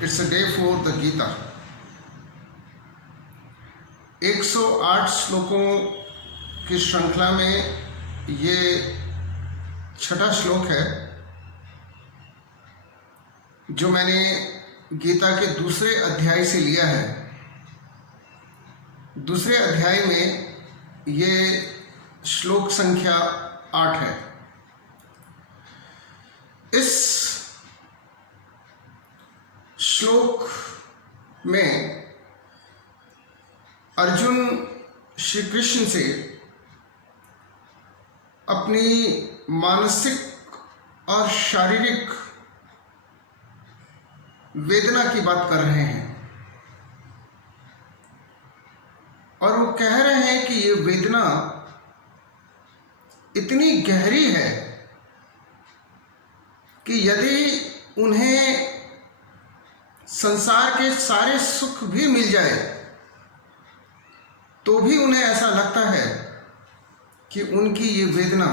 it's a day for the Gita. 108 श्लोकों की श्रृंखला में ये छठा श्लोक है जो मैंने गीता के दूसरे अध्याय से लिया है। दूसरे अध्याय में ये श्लोक संख्या 8 है। इस श्लोक में अर्जुन श्री कृष्ण से अपनी मानसिक और शारीरिक वेदना की बात कर रहे हैं और वो कह रहे हैं कि ये वेदना इतनी गहरी है कि यदि उन्हें संसार के सारे सुख भी मिल जाए तो भी उन्हें ऐसा लगता है कि उनकी ये वेदना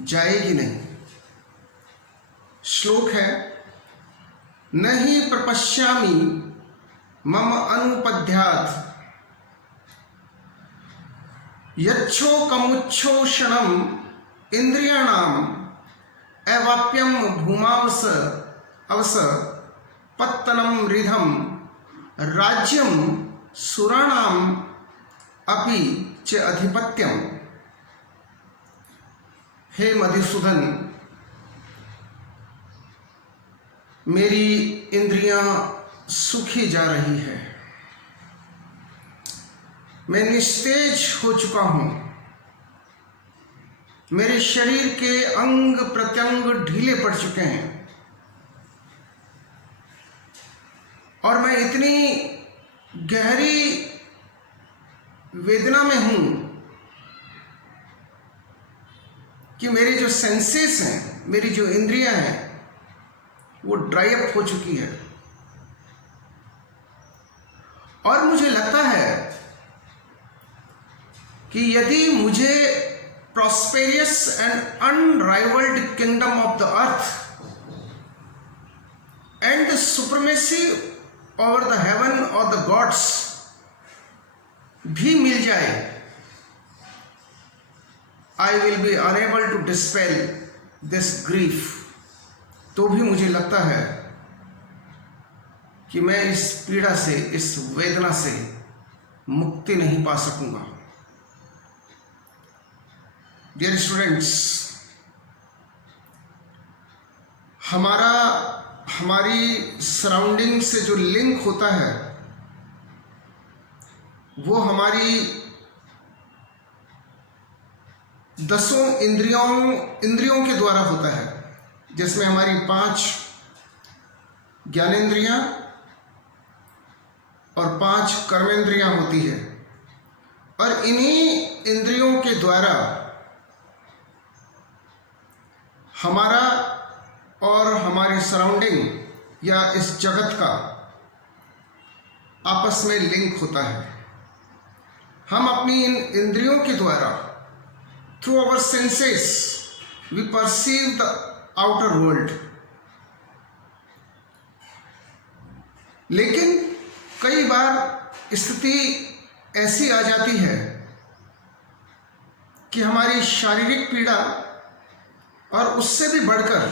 जाएगी नहीं। श्लोक है, न ही प्रपश्यामि मम अनुपद्यात् यच्छोकमुच्छोषणम् इंद्रियाणाम् अवाप्यम भूमावस अवस पत्तनम रिधम राज्यम सुराणाम अपि च अधिपत्यम। हे मधुसूदन, मेरी इंद्रियां सूखी जा रही है, मैं निस्तेज हो चुका हूं, मेरे शरीर के अंग प्रत्यंग ढीले पड़ चुके हैं और मैं इतनी गहरी वेदना में हूं कि मेरे जो सेंसेस हैं, मेरी जो इंद्रियां हैं, वो ड्राई अप हो चुकी है और मुझे लगता है कि यदि मुझे prosperous and unrivaled kingdom of the earth and the supremacy over the heaven or the gods भी मिल जाए, I will be unable to dispel this grief। तो भी मुझे लगता है कि मैं इस पीड़ा से, इस वेदना से मुक्ति नहीं पा सकूंगा। डियर स्टूडेंट्स, हमारी सराउंडिंग से जो लिंक होता है वो हमारी 10 इंद्रियों के द्वारा होता है, जिसमें हमारी 5 ज्ञानेंद्रियां और 5 कर्मेंद्रियां होती है और इन्हीं इंद्रियों के द्वारा हमारा और हमारी सराउंडिंग या इस जगत का आपस में लिंक होता है। हम अपनी इन इंद्रियों के द्वारा through our senses we perceive the outer world, लेकिन कई बार स्थिति ऐसी आ जाती है कि हमारी शारीरिक पीड़ा और उससे भी बढ़कर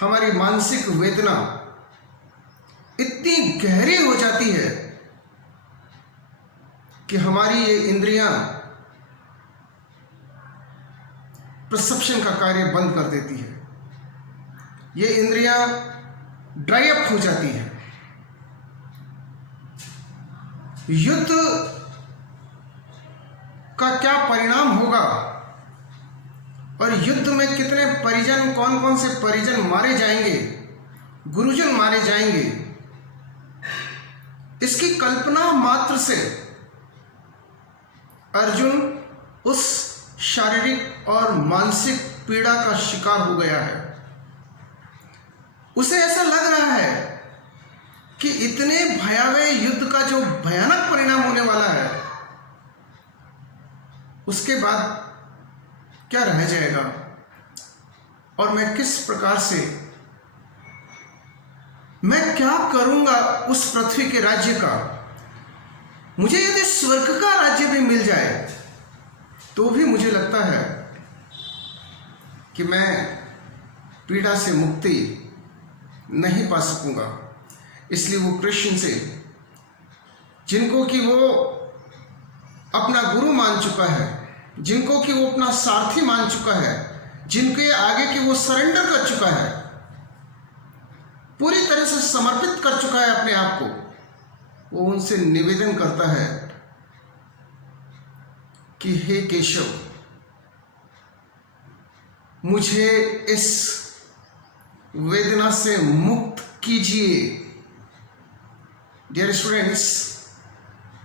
हमारी मानसिक वेदना इतनी गहरी हो जाती है कि हमारी ये इंद्रियां परसेप्शन का कार्य बंद कर देती है, ये इंद्रियां ड्राई अप हो जाती है। युद्ध का क्या परिणाम होगा और युद्ध में कितने परिजन, कौन कौन से परिजन मारे जाएंगे, गुरुजन मारे जाएंगे, इसकी कल्पना मात्र से अर्जुन उस शारीरिक और मानसिक पीड़ा का शिकार हो गया है। उसे ऐसा लग रहा है कि इतने भयावह युद्ध का जो भयानक परिणाम होने वाला है उसके बाद क्या रह जाएगा और मैं किस प्रकार से मैं क्या करूंगा उस पृथ्वी के राज्य का? मुझे यदि स्वर्ग का राज्य भी मिल जाए तो भी मुझे लगता है कि मैं पीड़ा से मुक्ति नहीं पा सकूंगा। इसलिए वो कृष्ण से, जिनको कि वो अपना गुरु मान चुका है, जिनको कि वो अपना सारथी मान चुका है, जिनके आगे कि वो सरेंडर कर चुका है, पूरी तरह से समर्पित कर चुका है अपने आप को, वो उनसे निवेदन करता है कि हे केशव, मुझे इस वेदना से मुक्त कीजिए। Dear students,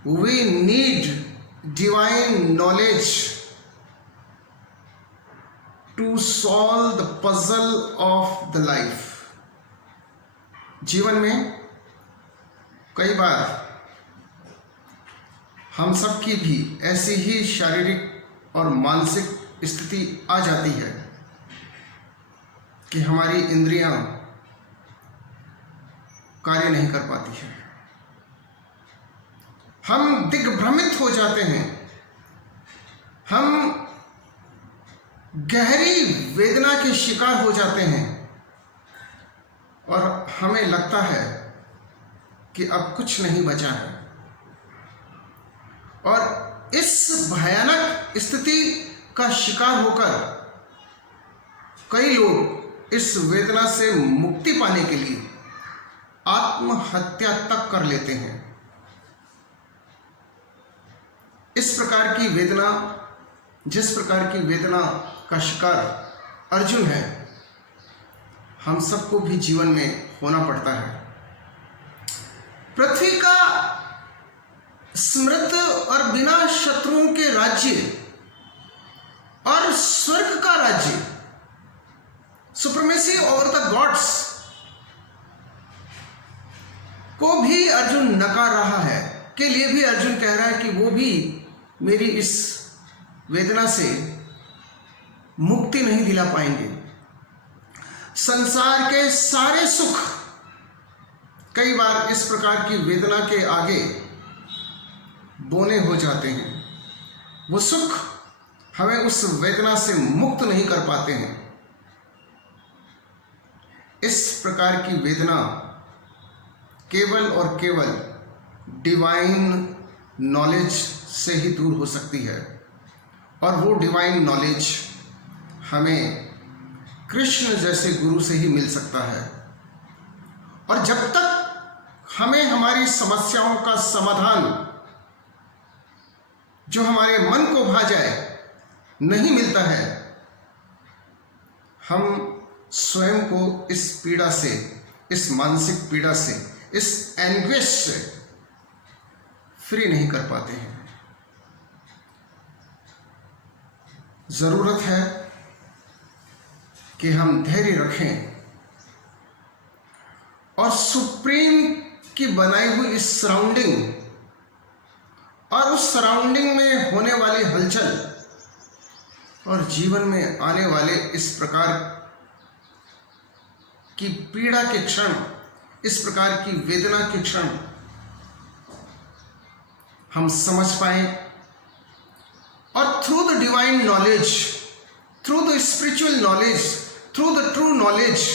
we need divine knowledge to solve the puzzle of the life. जीवन में कई बार हम सब की भी ऐसी ही शारीरिक और मानसिक स्थिति आ जाती है कि हमारी इंद्रियां कार्य नहीं कर पाती हैं, हम दिग्भ्रमित हो जाते हैं, हम गहरी वेदना के शिकार हो जाते हैं और हमें लगता है कि अब कुछ नहीं बचा है। और इस भयानक स्थिति का शिकार होकर कई लोग इस वेदना से मुक्ति पाने के लिए आत्महत्या तक कर लेते हैं। इस प्रकार की वेदना, जिस प्रकार की वेदना का शिकार अर्जुन है, हम सबको भी जीवन में होना पड़ता है। पृथ्वी का समृद्ध और बिना शत्रुओं के राज्य और स्वर्ग का राज्य, सुप्रीमेसी ओवर द गॉड्स, को भी अर्जुन नकार रहा है, के लिए भी अर्जुन कह रहा है कि वो भी मेरी इस वेदना से मुक्ति नहीं दिला पाएंगे। संसार के सारे सुख कई बार इस प्रकार की वेदना के आगे बोने हो जाते हैं। वो सुख हमें उस वेदना से मुक्त नहीं कर पाते हैं। इस प्रकार की वेदना केवल और केवल डिवाइन नॉलेज से ही दूर हो सकती है, और वो डिवाइन नॉलेज हमें कृष्ण जैसे गुरु से ही मिल सकता है। और जब तक हमें हमारी समस्याओं का समाधान जो हमारे मन को भा जाए नहीं मिलता है, हम स्वयं को इस पीड़ा से, इस मानसिक पीड़ा से, इस एंग्विश से फ्री नहीं कर पाते हैं। जरूरत है कि हम धैर्य रखें और सुप्रीम की बनाई हुई इस सराउंडिंग और उस सराउंडिंग में होने वाली हलचल और जीवन में आने वाले इस प्रकार की पीड़ा के क्षण, इस प्रकार की वेदना के क्षण हम समझ पाए, और through the divine knowledge, through the spiritual knowledge, through the true knowledge,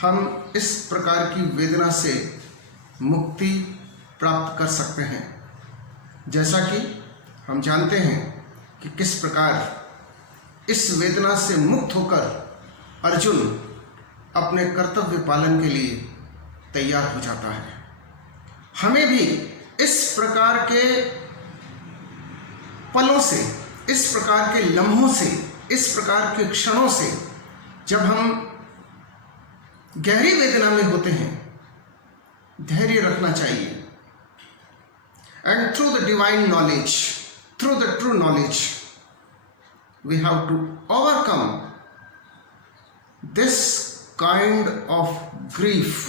हम इस प्रकार की वेदना से मुक्ति प्राप्त कर सकते हैं। जैसा कि हम जानते हैं कि किस प्रकार इस वेदना से मुक्त होकर अर्जुन अपने कर्तव्य पालन के लिए तैयार हो जाता है। हमें भी इस प्रकार के पलों से, इस प्रकार के लम्हों से, इस प्रकार के क्षणों से, जब हम गहरी वेदना में होते हैं, धैर्य रखना चाहिए। And through the divine knowledge, through the true knowledge, we have to overcome this kind of grief.